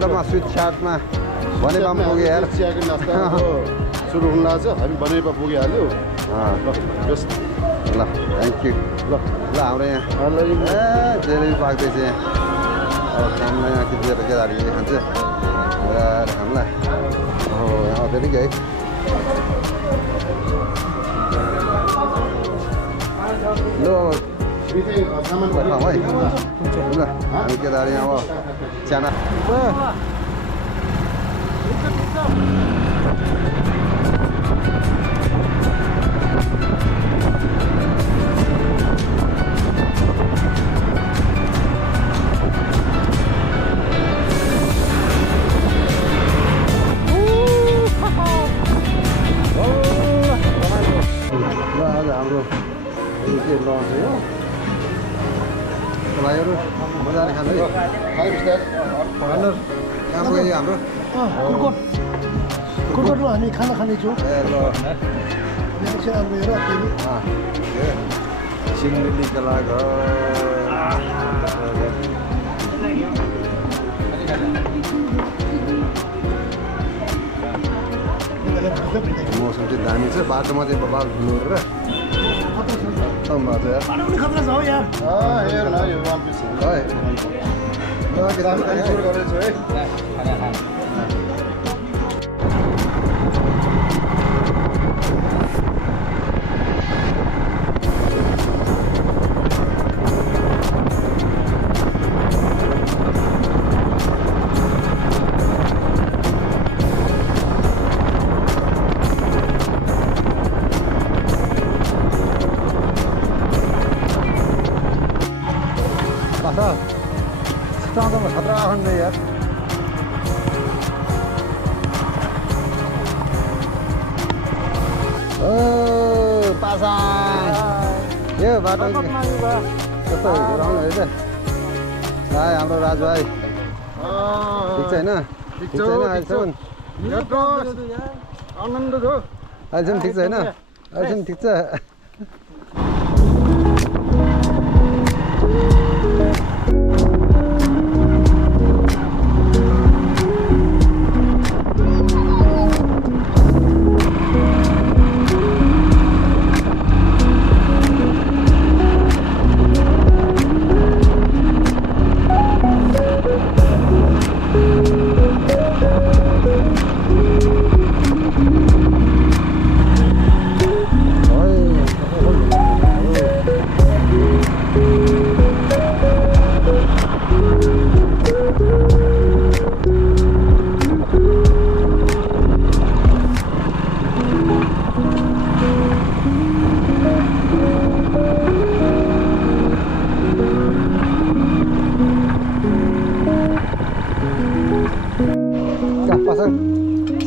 वेदरमा sweet चाटमा Banepa पनि पुग्यो यार चियाको नास्ता सुरु हुन लाग्छ हामी बनेपा पुगिहाल्यो जस्ट ल थ्याङ्क यू ल हाम्रो यहाँ जेलेबी पाक्दैछ यहाँ अब कामलाई यहाँ खिचेर केटाहरूले खान्छ हामीलाई हो यहाँ अगाडि है ल खाउँ है ल हामी केटाहरू यहाँ अब चाना हाम्रो के लन्च हो भाइहरू मजाले खानु है कहाँ पुग्यो हाम्रो कुकुरको हामी खाना खानेछौँ ए ल सिन्धुलीका लागि मौसम चाहिँ दामी छ बाटोमा चाहिँ बाल घुमेर खतरा छ हौ यार हेर न यो वान पिस है सुरु गरेछु है खतरा खण्ड यार ओ पासाङ यो बाटो कस्तो राम्रो रहेछ ल हाम्रो राजु भाइ ठिक छ होइन ठिक छैन अहिलेसम्म आनन्द छ अहिलेसम्म ठिक छ होइन अहिलेसम्म ठिक छ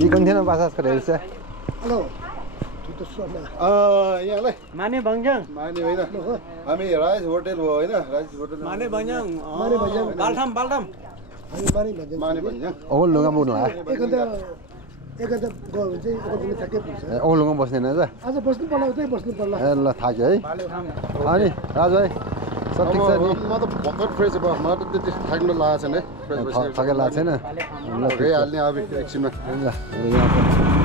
चिकन थिएन बासास गरेर हेलो यहाँलाई माने भङ्ज्याङ माने होइन हामी राइस होटेल हो होइन राइस होटेल माने भङ्ज्याङ बालठाम बालठाम माने भन्छ ओल लुगा पुग्नु होला एक घन्टा गयो भने चाहिँ एक घन्टा ठ्याक्कै पुग्छ ओल लुगा बस्दैन आज आज बस्नु पर्ला उतै बस्नु पर्ला ए ल थाक्यो है अनि राजु भाइ सब ठिक छ नि म त भर्खर फ्रेस भयो मलाई त त्यति थाक्न लागेको छैन है थकेर लागेको छैन ल गइहाल्ने अब एकछिनमा ल यहाँ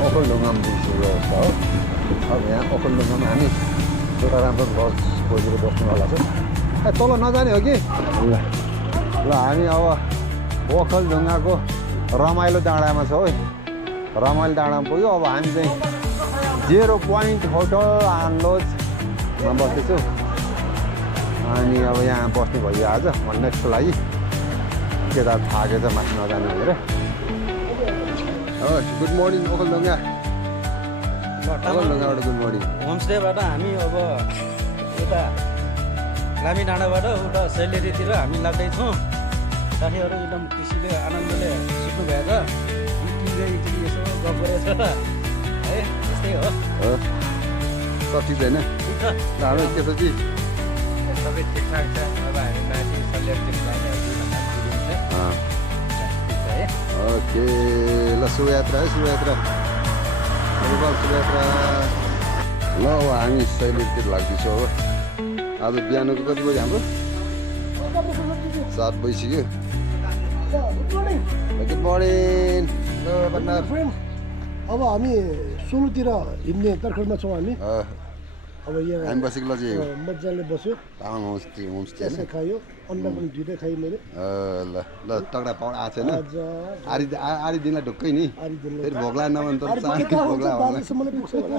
ओखलढुङ्गामा पुग्छु व्यवस्था हो अब यहाँ ओखलढुङ्गामा हामी एउटा राम्रो लज खोजेर बस्नु होला छ ए तल नजाने हो कि ल ल हामी अब ओखलढुङ्गाको रमाइलो डाँडामा छौँ है रमाइलो डाँडामा पुग्यो अब हामी चाहिँ 0 पोइन्ट होटल एन्ड लजमा बस्दैछु अनि अब यहाँ बस्ने भयो आज नेक्स्टको लागि केटा थाकेछ माथि नजाने भनेर गुड मर्निङ ओखलढुङ्गा ओखलढुङ्गाबाट गुड मर्निङ होमस्टेबाट हामी अब यता लामी डाँडाबाट उता सेलेरीतिर हामी लाग्दैछौँ साथीहरू एकदम खुसीले आनन्दले सुत्नु भएको छ अनि किन्दै एकचोटि यसो गफ गरेछ है त्यस्तै हो सब ठिक छैन ठिक छ ल हाम्रो के छ जी सबै ठिकठाक छ अब हामी माथि सल्यापतिर जाने अब 2 घन्टा पुग्यौँ ठिक छ है ओके ल शुभयात्रा है शुभयात्रा शुभयात्रा ल अब हामी सैलेतिर लाग्दैछौँ अब आज बिहानको कति बजी हाम्रो 7 बजिसक्यो गुड मर्निङ ल भन्नार अब हामी सोलुतिर हिँड्ने तर्खरमा छौँ हामी अब यहाँ हामी बसेको ल चाहिँ मजाले बस्यो तामाङ होमस्टे त्यसै खायो अन्डा पनि दुइटै खाएँ मैले ल ल तगडा पाउड आएको छैन आज आधी दिनलाई ढुक्कै नि आरिदिनलाई फेरि भोग्ला नभन् त भोग्ला होला बाह्रसम्मले पुग्छ होला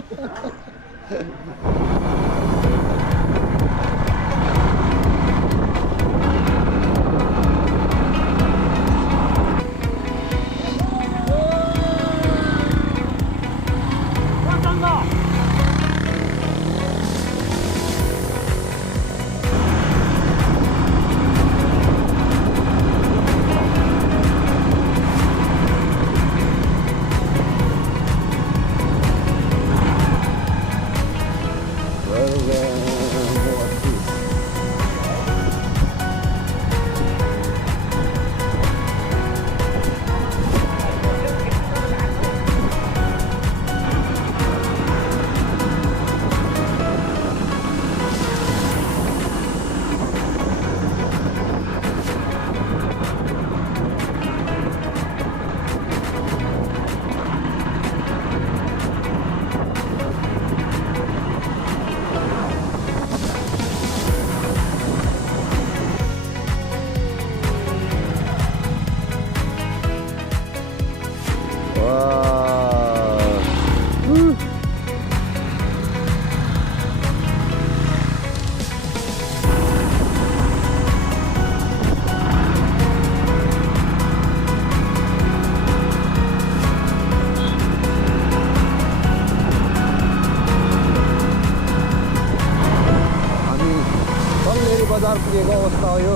बजार पुगेको अवस्था हो यो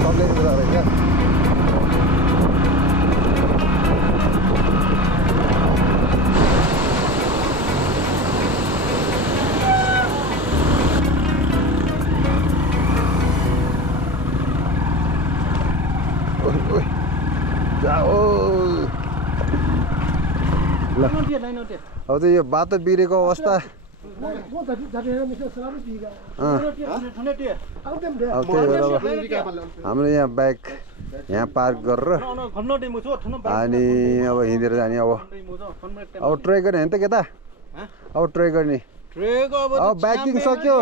सब्लेरी बजार होइन अब चाहिँ यो बाटो बिग्रेको अवस्था हाम्रो यहाँ बाइक यहाँ पार्क गरेर अनि अब हिँडेर जाने अब ट्रेक गर्ने होइन त केटा अब ट्रेक गर्ने अब बाइकिङ सक्यो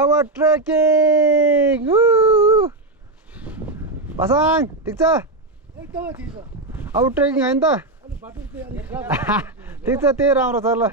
अब ट्रेकिङ पासाङ ठिक छ अब ट्रेकिङ होइन त ठिक छ त्यही राम्रो छ ल